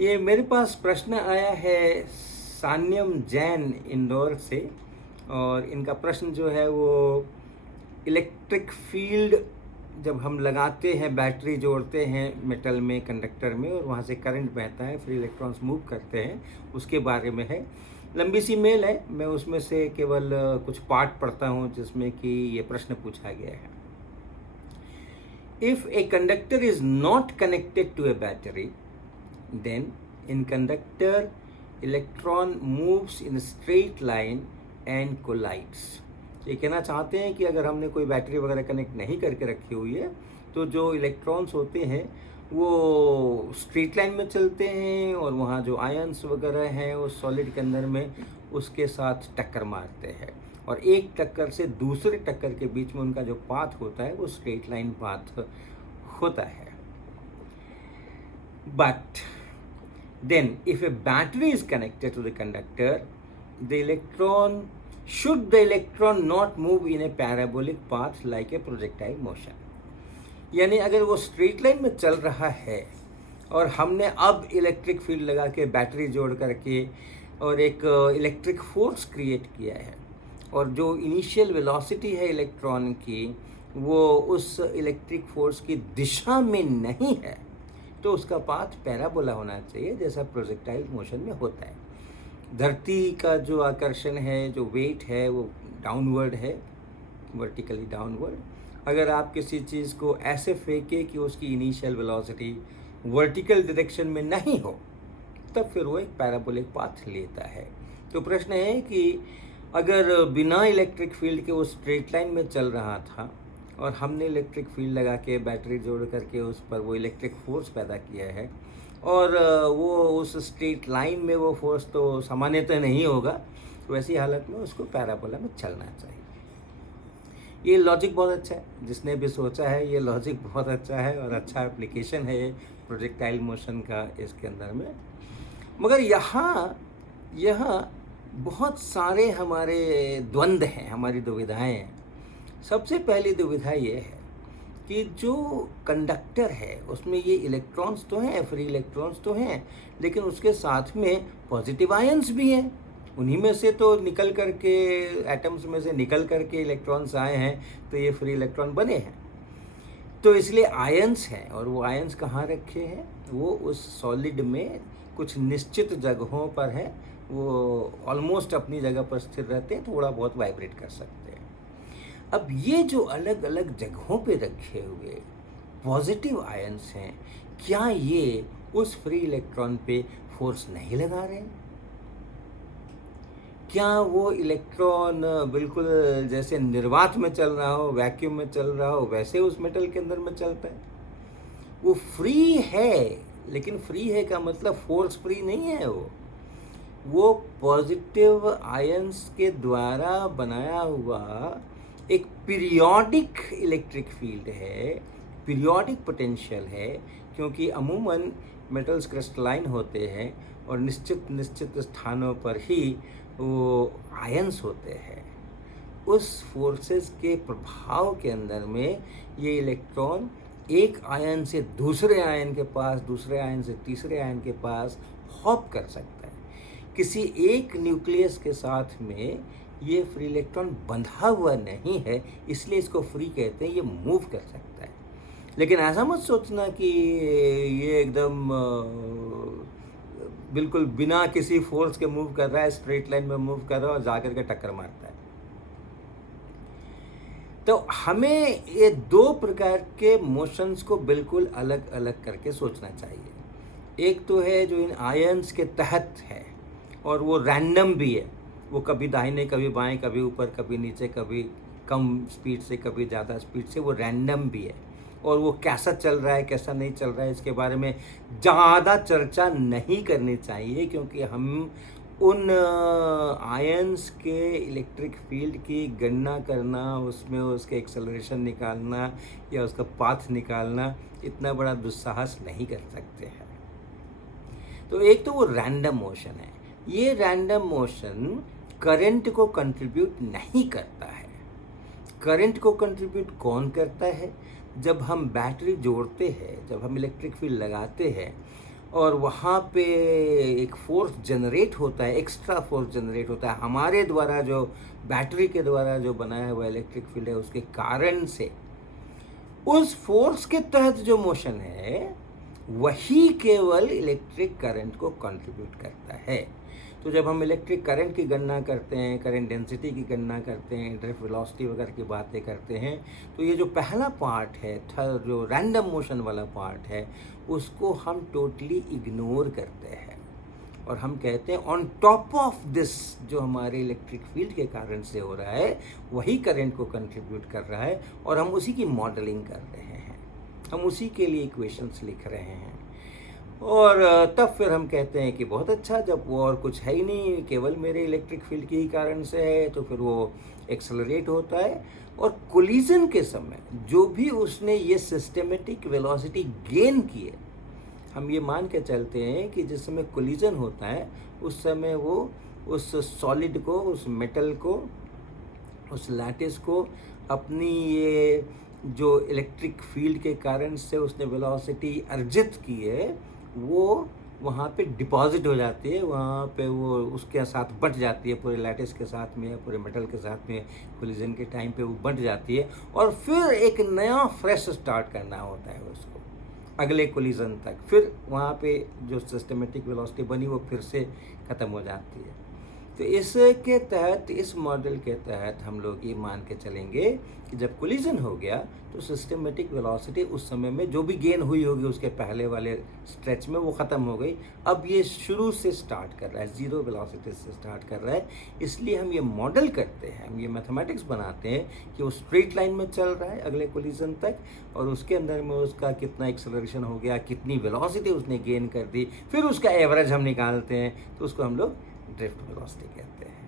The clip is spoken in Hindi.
ये मेरे पास प्रश्न आया है सान्यम जैन इंदौर से। और इनका प्रश्न जो है वो इलेक्ट्रिक फील्ड जब हम लगाते हैं, बैटरी जोड़ते हैं मेटल में, कंडक्टर में, और वहाँ से करंट बहता है, फ्री इलेक्ट्रॉन्स मूव करते हैं, उसके बारे में है। लंबी सी मेल है, मैं उसमें से केवल कुछ पार्ट पढ़ता हूँ जिसमें कि ये प्रश्न पूछा गया है। If a conductor is not connected to a battery, then in conductor electron moves in a straight line and collides. ये कहना चाहते हैं कि अगर हमने कोई बैटरी वगैरह कनेक्ट नहीं करके रखी हुई है तो जो इलेक्ट्रॉन्स होते हैं वो स्ट्रेट लाइन में चलते हैं, और वहाँ जो आयन्स वगैरह हैं उस सॉलिड के अंदर में उसके साथ टक्कर मारते हैं, और एक टक्कर से दूसरे टक्कर के बीच में उनका जो पाथ होता है वो स्ट्रेट लाइन पाथ होता है। But then if a battery is connected to the conductor, the electron not move in a parabolic path like a projectile motion. यानी अगर वो स्ट्रेट लाइन में चल रहा है और हमने अब इलेक्ट्रिक फील्ड लगा के बैटरी जोड़ करके और एक इलेक्ट्रिक फोर्स क्रिएट किया है, और जो इनिशियल वेलोसिटी है इलेक्ट्रॉन की वो उस इलेक्ट्रिक फोर्स की दिशा में नहीं है, तो उसका पाथ पैराबोला होना चाहिए जैसा प्रोजेक्टाइल मोशन में होता है। धरती का जो आकर्षण है, जो वेट है, वो डाउनवर्ड है, वर्टिकली डाउनवर्ड। अगर आप किसी चीज़ को ऐसे फेंके कि उसकी इनिशियल वेलोसिटी वर्टिकल डायरेक्शन में नहीं हो, तब फिर वो एक पैराबोलिक पाथ लेता है। तो प्रश्न है कि अगर बिना इलेक्ट्रिक फील्ड के वो स्ट्रेट लाइन में चल रहा था और हमने इलेक्ट्रिक फील्ड लगा के बैटरी जोड़ करके उस पर वो इलेक्ट्रिक फोर्स पैदा किया है, और वो उस स्ट्रेट लाइन में वो फोर्स तो सामान्यतः नहीं होगा, तो ऐसी हालत में उसको पैराबोला में चलना चाहिए। ये लॉजिक बहुत अच्छा है, जिसने भी सोचा है ये लॉजिक बहुत अच्छा है और अच्छा एप्लीकेशन है ये प्रोजेक्टाइल मोशन का इसके अंदर में। मगर यहाँ बहुत सारे हमारे द्वंद्व हैं, हमारी दुविधाएं हैं। सबसे पहली दुविधा ये है कि जो कंडक्टर है उसमें ये इलेक्ट्रॉन्स तो हैं, फ्री इलेक्ट्रॉन्स तो हैं, लेकिन उसके साथ में पॉजिटिव आयन्स भी हैं। उन्हीं में से तो निकल करके, एटम्स में से निकल करके इलेक्ट्रॉन्स आए हैं, तो ये फ्री इलेक्ट्रॉन बने हैं। तो इसलिए आयन्स हैं, और वो आयन्स कहाँ रखे हैं? वो उस सॉलिड में कुछ निश्चित जगहों पर है, वो ऑलमोस्ट अपनी जगह पर स्थिर रहते हैं, थोड़ा बहुत वाइब्रेट कर सकते हैं। अब ये जो अलग अलग जगहों पे रखे हुए पॉजिटिव आयन्स हैं, क्या ये उस फ्री इलेक्ट्रॉन पे फोर्स नहीं लगा रहे? क्या वो इलेक्ट्रॉन बिल्कुल जैसे निर्वात में चल रहा हो, वैक्यूम में चल रहा हो, वैसे उस मेटल के अंदर में चलता है? वो फ्री है, लेकिन फ्री है का मतलब फोर्स फ्री नहीं है। वो पॉजिटिव आयन्स के द्वारा बनाया हुआ एक पीरियोडिक इलेक्ट्रिक फील्ड है, पीरियोडिक पोटेंशियल है, क्योंकि अमूमन मेटल्स क्रिस्टलाइन होते हैं और निश्चित स्थानों पर ही वो आयन्स होते हैं। उस फोर्सेस के प्रभाव के अंदर में ये इलेक्ट्रॉन एक आयन से दूसरे आयन के पास, दूसरे आयन से तीसरे आयन के पास हॉप कर सकता है। किसी एक न्यूक्लियस के साथ में ये फ्री इलेक्ट्रॉन बंधा हुआ नहीं है, इसलिए इसको फ्री कहते हैं, ये मूव कर सकता है। लेकिन ऐसा मत सोचना कि ये एकदम बिल्कुल बिना किसी फोर्स के मूव कर रहा है, स्ट्रेट लाइन में मूव कर रहा है और जाकर के टक्कर मारता है। तो हमें ये दो प्रकार के मोशंस को बिल्कुल अलग अलग करके सोचना चाहिए। एक तो है जो इन आयन्स के तहत है, और वो रैंडम भी है, वो कभी दाहिने कभी बाएं, कभी ऊपर कभी नीचे, कभी कम स्पीड से कभी ज़्यादा स्पीड से, वो रैंडम भी है। और वो कैसा चल रहा है, कैसा नहीं चल रहा है, इसके बारे में ज़्यादा चर्चा नहीं करनी चाहिए, क्योंकि हम उन आयन्स के इलेक्ट्रिक फील्ड की गणना करना, उसमें उसके एक्सेलरेशन निकालना या उसका पाथ निकालना इतना बड़ा दुस्साहस नहीं कर सकते हैं। तो एक तो वो रैंडम मोशन है। ये रैंडम मोशन करंट को कंट्रीब्यूट नहीं करता है। करंट को कंट्रीब्यूट कौन करता है? जब हम बैटरी जोड़ते हैं, जब हम इलेक्ट्रिक फील्ड लगाते हैं, और वहाँ पे एक फोर्स जनरेट होता है, एक्स्ट्रा फोर्स जनरेट होता है हमारे द्वारा, जो बैटरी के द्वारा जो बनाया हुआ इलेक्ट्रिक फील्ड है उसके कारण से। उस फोर्स के तहत जो मोशन है वही केवल इलेक्ट्रिक करंट को कंट्रीब्यूट करता है। तो जब हम इलेक्ट्रिक करंट की गणना करते हैं, करंट डेंसिटी की गणना करते हैं, ड्रिफ्ट वेलोसिटी वगैरह की बातें करते हैं, तो ये जो पहला पार्ट है, जो रैंडम मोशन वाला पार्ट है, उसको हम टोटली इग्नोर करते हैं और हम कहते हैं ऑन टॉप ऑफ दिस, जो हमारे इलेक्ट्रिक फील्ड के कारण से हो रहा है वही करंट को कंट्रीब्यूट कर रहा है और हम उसी की मॉडलिंग कर रहे हैं, हम उसी के लिए इक्वेशंस लिख रहे हैं। और तब फिर हम कहते हैं कि बहुत अच्छा, जब वो और कुछ है ही नहीं, केवल मेरे इलेक्ट्रिक फील्ड के ही कारण से है, तो फिर वो एक्सेलरेट होता है। और कोलिजन के समय जो भी उसने ये सिस्टेमेटिक वेलोसिटी गेन की है, हम ये मान के चलते हैं कि जिस समय कोलिजन होता है उस समय वो उस सॉलिड को, उस मेटल को, उस लैटिस को अपनी ये जो इलेक्ट्रिक फील्ड के कारण से उसने वेलोसिटी अर्जित की है वो वहाँ पे डिपॉजिट हो जाती है, वहाँ पे वो उसके साथ बट जाती है, पूरे लैटिस के साथ में या पूरे मेटल के साथ में कोलिजन के टाइम पे वो बट जाती है और फिर एक नया फ्रेश स्टार्ट करना होता है उसको अगले कोलिजन तक। फिर वहाँ पे जो सिस्टमेटिक वेलोसिटी बनी वो फिर से ख़त्म हो जाती है। तो इसके तहत, इस मॉडल के तहत हम लोग ये मान के चलेंगे कि जब कोलिजन हो गया तो सिस्टमेटिक वेलोसिटी उस समय में जो भी गेन हुई होगी उसके पहले वाले स्ट्रेच में वो ख़त्म हो गई। अब ये शुरू से स्टार्ट कर रहा है, ज़ीरो वेलोसिटी से स्टार्ट कर रहा है। इसलिए हम ये मॉडल करते हैं, हम ये मैथमेटिक्स बनाते हैं कि वो स्ट्रेट लाइन में चल रहा है अगले कोलिजन तक और उसके अंदर में उसका कितना एक्सेलरेशन हो गया, कितनी वेलोसिटी उसने गेन कर दी, फिर उसका एवरेज हम निकालते हैं, तो उसको हम लोग ड्रिफ्ट वेलोसिटी कहते हैं।